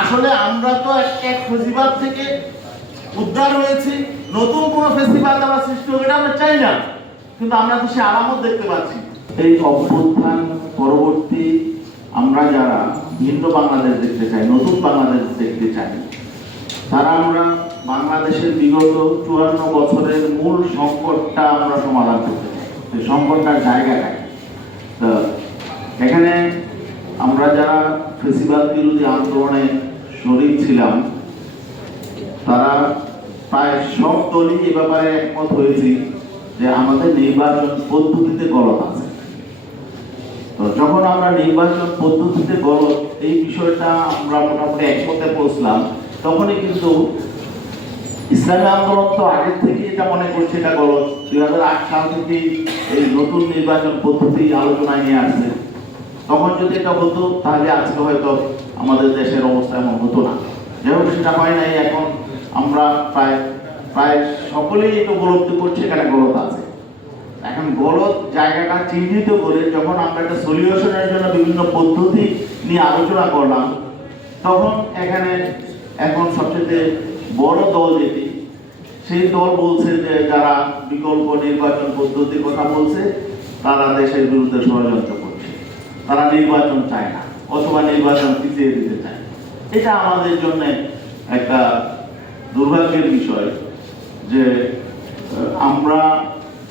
আসলে আমরা তো এক- ফেসিবাদ থেকে উদ্ধার হয়েছি। নতুন কোনো ফেসিবাদ আবার সৃষ্টি হবে এটা আমরা চাই না। কিন্তু আমরা তো সে আলামত দেখতে পাচ্ছি। এই অভ্যুত্থান পরবর্তী আমরা যারা ভিন্ন বাংলাদেশ দেখতে চাই, নতুন বাংলাদেশ দেখতে চাই, তারা আমরা বাংলাদেশের বিগত চুয়ান্ন বছরের মূল সংকটটা আমরা সমাধান করতে চাই। সংকটটার জায়গাটাই তো এখানে আমরা যারা ফেসিবাদ বিরোধী আন্দোলনে শরীর ছিলাম, তারা প্রায় সব দলই এ ব্যাপারে একমত হয়েছি যে আমাদের নির্বাচন পদ্ধতিতে গলত আছে। তো যখন আমরা নির্বাচন পদ্ধতিতে গলত, এই বিষয়টা আমরা মোটামুটি একমতে পৌঁছলাম তখনই কিন্তু ইসলামী আন্দোলন তো আগের থেকে এটা মনে করছে এটা গলত। দুই হাজার আট সাল থেকে এই নতুন নির্বাচন পদ্ধতি আলোচনায় নিয়ে আসছে। তখন যদি এটা হতো, তাহলে আজকে হয়তো আমাদের দেশের অবস্থা এমন হতো না। যেহেতু সেটা হয় নাই, এখন আমরা প্রায় প্রায় সকলেই এটা উপলব্ধি করছি, এখানে গলত আছে। এখন গলত জায়গাটা চিহ্নিত করে যখন আমরা একটা সলিউশনের জন্য বিভিন্ন পদ্ধতি নিয়ে আলোচনা করলাম, তখন এখানে এখন সবচেয়ে বড় দল যেটি, সেই দল বলছে যে যারা বিকল্প নির্বাচন পদ্ধতির কথা বলছে, তারা দেশের বিরুদ্ধে ষড়যন্ত্র তারা নির্বাচন চায় না, অথবা নির্বাচন পিছিয়ে দিতে চায়। এটা আমাদের জন্য একটা দুর্ভাগ্যের বিষয় যে আমরা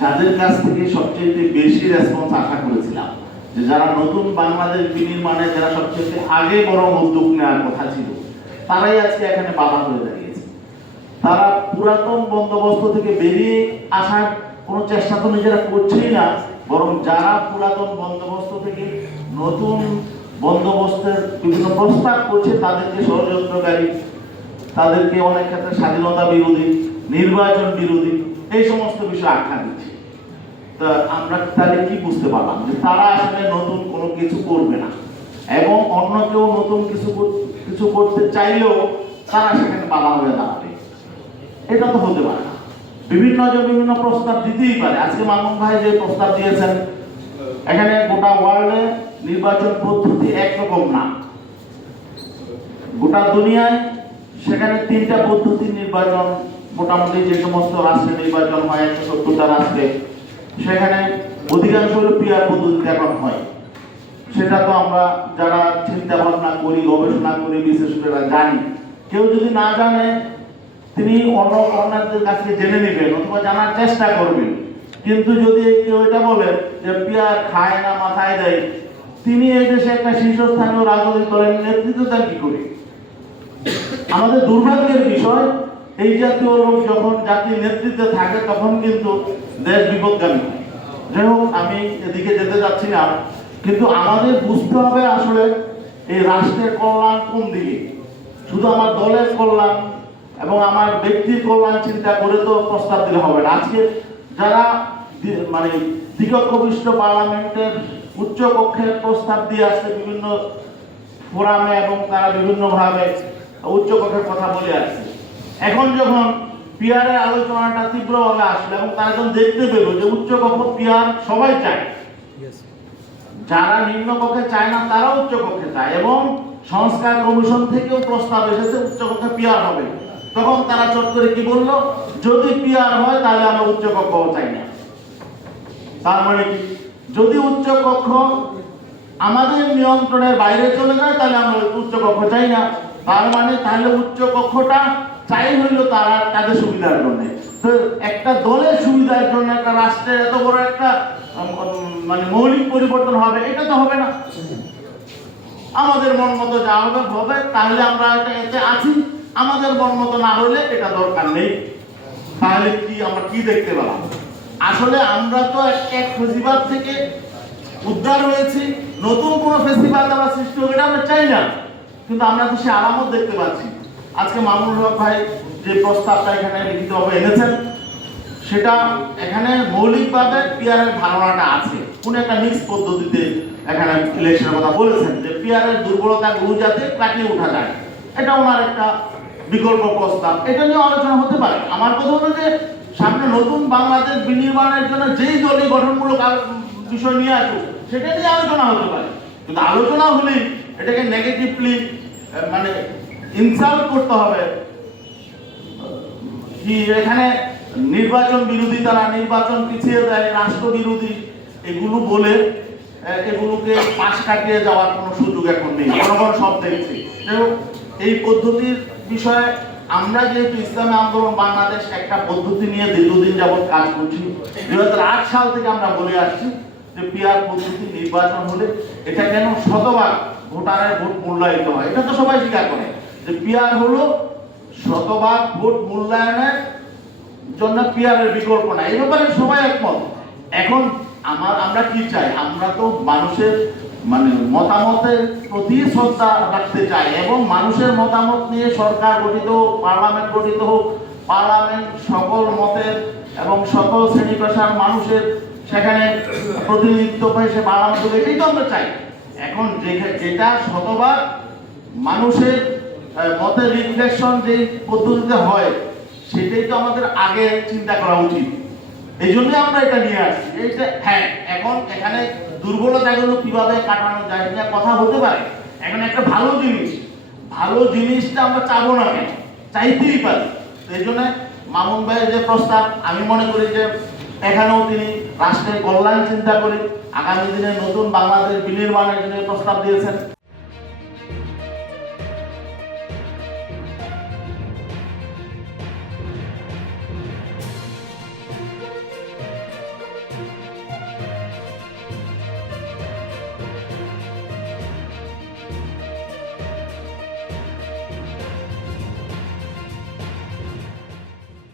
যাদের কাছ থেকে সবচেয়ে বেশি রেসপন্স আশা করেছিলাম, যে যারা নতুন বাংলাদেশ বিনির্মাণে, যারা সবচেয়ে আগে বরং উদ্যোগ নেওয়ার কথা ছিল, তারাই আজকে এখানে বাধা হয়ে দাঁড়িয়েছে। তারা পুরাতন বন্দোবস্ত থেকে বেরিয়ে আসার কোনো চেষ্টা তো নিজেরা করছেই না বরং যারা পুরাতন বন্দোবস্ত থেকে নতুন বন্দোবস্তের বিভিন্ন প্রস্তাব করছে, তাদেরকে ষড়যন্ত্রকারী, তাদেরকে অনেক ক্ষেত্রে স্বাধীনতা বিরোধী, নির্বাচন বিরোধী, এই সমস্ত বিষয় আখ্যা দিচ্ছে। তা আমরা তাহলে কি বুঝতে পারলাম? যে তারা আসলে নতুন কোনো কিছু করবে না। এবং অন্য কেউ নতুন কিছু কিছু করতে চাইলেও তারা সেখানে বাধা হয়ে দাঁড়াবে। এটা তো হতে পারে না। বিভিন্ন জন বিভিন্ন প্রস্তাব দিতেই পারে। আজকে মামুন ভাই যে প্রস্তাব দিয়েছেন, এখানে গোটা ওয়ার্ল্ডে নির্বাচন পদ্ধতি একরকম না। গোটা দুনিয়ায় সেখানে তিনটা পদ্ধতির নির্বাচন, মোটামুটি যে সমস্ত রাষ্ট্রে নির্বাচন হয়, একশো সত্তরটা রাষ্ট্রে, সেখানে অধিকাংশ হলো পিয়ার এখন হয়। সেটা তো আমরা যারা চিন্তা ভাবনা করি, গবেষণা করি বিশেষ করে জানি। কেউ যদি না জানে তিনি অন্য অন্যদের কাছ জেনে নেবেন অথবা জানার চেষ্টা করবেন। কিন্তু যদি কেউ এটা বলে যে পিয়ার খায় না, মাথায় দেয়, তিনি এই দেশে একটা শীর্ষস্থানীয় রাজনৈতিক দলের নেতৃত্ব দেন কি করে? আমাদের দুর্ভাগ্যের বিষয়, এই জাতীয় লোক যখন জাতির নেতৃত্বে থাকে, তখন কিন্তু দেশ বিপদগামী। যাই হোক, আমি এদিকে যেতে যাচ্ছি না। কিন্তু আমাদের বুঝতে হবে আসলে এই রাষ্ট্রের কল্যাণ কোন দিকে? শুধু আমার দলের কল্যাণ এবং আমার ব্যক্তির কল্যাণ চিন্তা করে তো প্রস্তাব দিলে হবে না। আজকে যারা মানে দিগকবিষ্ট পার্লামেন্টের উচ্চ কক্ষের প্রস্তাব দিয়ে আসছে বিভিন্ন ফোরামে এবং তারা বিভিন্নভাবে উচ্চ কক্ষের কথা বলে আসছে। এখন যখন পিয়ারের আলোচনাটা তীব্রভাবে আসলো এবং তারা যখন দেখতে পেল যে উচ্চ কক্ষ পিয়ার সবাই চায় যারা নিম্ন কক্ষে চায় না তারাও উচ্চ কক্ষে চায় এবং সংস্কার কমিশন থেকেও প্রস্তাব এসেছে উচ্চ কক্ষে পিয়ার হবে। তখন তারা চট করে কি বলল, যদি পিয়ার হয়, তাহলে আমরা উচ্চ কক্ষ চাই না। তার মানে কি? যদি উচ্চ কক্ষ আমাদের নিয়ন্ত্রণের বাইরে চলে যায়, তাহলে আমরা উচ্চ কক্ষ চাই না। তার মানে তাহলে উচ্চ কক্ষটা চাই হইল তারা তাদের সুবিধার জন্য। তো একটা দলের সুবিধার জন্য একটা রাষ্ট্রের এত বড় একটা মানে মৌলিক পরিবর্তন হবে, এটা তো হবে না। আমাদের মন মতো যা হবে হবে, তাহলে আমরা এটা এতে আছি। আমাদের মতো না হলে এটা দরকার নেই। তাহলে কি আমরা কি দেখতে পেলাম? আসলে আমরা তো এক- ফেসিবাদ থেকে উদ্ধার হয়েছি। নতুন কোনো ফেসিবাদ আবার সৃষ্টি হবে এটা আমরা চাই না। কিন্তু আমরা তো সে আলামত দেখতে পাচ্ছি। আজকে মামুনুল হক ভাই যে প্রস্তাবটা এখানে লিখিতভাবে এনেছেন, সেটা এখানে মৌলিকভাবে পিয়ারের ধারণাটা আছে। কোন একটা মিক্স পদ্ধতিতে এখানে ইলেকশনের কথা বলেছেন যে পিয়ারের দুর্বলতা গুরু যাতে কাটিয়ে ওঠা যায়। এটা ওনার একটা বিকল্প প্রস্তাব। এটা নিয়ে আলোচনা হতে পারে। আমার কথা হলো যে, সামনে নতুন বাংলাদেশ বিনির্মাণের জন্য যেই দলই গঠনমূলক বিষয় নিয়ে আসুক, সেটা নিয়ে আলোচনা হতে পারে। কিন্তু আলোচনা হলেই এটাকে নেগেটিভলি মানে ইনসাল্ট করতে হবে। কি এখানে নির্বাচন বিরোধী তারা নির্বাচন পিছিয়ে দেয়, রাষ্ট্র বিরোধী, এগুলো বলে এগুলোকে পাশ কাটিয়ে যাওয়ার কোনো সুযোগ এখন নেই। জনগণ সব দেখছে। এই পদ্ধতির বিষয়ে আমরা যেহেতু ইসলামী আন্দোলন বাংলাদেশ একটা পদ্ধতি নিয়ে দীর্ঘদিন যাবৎ কাজ করছি, দুই সাল থেকে আমরা বলে আসছি যে পিয়ার পদ্ধতি নির্বাচন হলে এটা কেন শতভাগ ভোটারের ভোট মূল্যায়িত হয়। এটা তো সবাই স্বীকার করে যে পিয়ার হলো শতভাগ ভোট মূল্যায়নের জন্য পিয়ারের বিকল্প নাই। এই ব্যাপারে সবাই একমত। এখন আমার আমরা কি চাই? আমরা তো মানুষের মানে মতামতের প্রতি শ্রদ্ধা রাখতে চাই এবং মানুষের মতামত নিয়ে সরকার গঠিত হোক, পার্লামেন্ট গঠিত হোক, পার্লামেন্ট সকল মতের এবং সকল শ্রেণি পেশার মানুষের সেখানে প্রতিনিধিত্ব পায় সে পার্লামেন্ট এটাই তো আমরা চাই। এখন যেটা শতভাগ মানুষের মতের রিফ্লেকশন যে পদ্ধতিতে হয়, সেটাই তো আমাদের আগে চিন্তা করা উচিত। এই জন্যই আমরা এটা নিয়ে আসছি এইটা হ্যাঁ এখন এখানে দুর্বলতাগুলো কীভাবে কাটানো যায় এটা কথা হতে পারে। এখন একটা ভালো জিনিস, ভালো জিনিসটা আমরা চাবো না কেন? চাইতেই পারি। সেই জন্য মামুন ভাইয়ের যে প্রস্তাব, আমি মনে করি যে এখানেও তিনি রাষ্ট্রের কল্যাণ চিন্তা করে আগামী দিনে নতুন বাংলাদেশ বিনির্মাণের জন্য প্রস্তাব দিয়েছেন।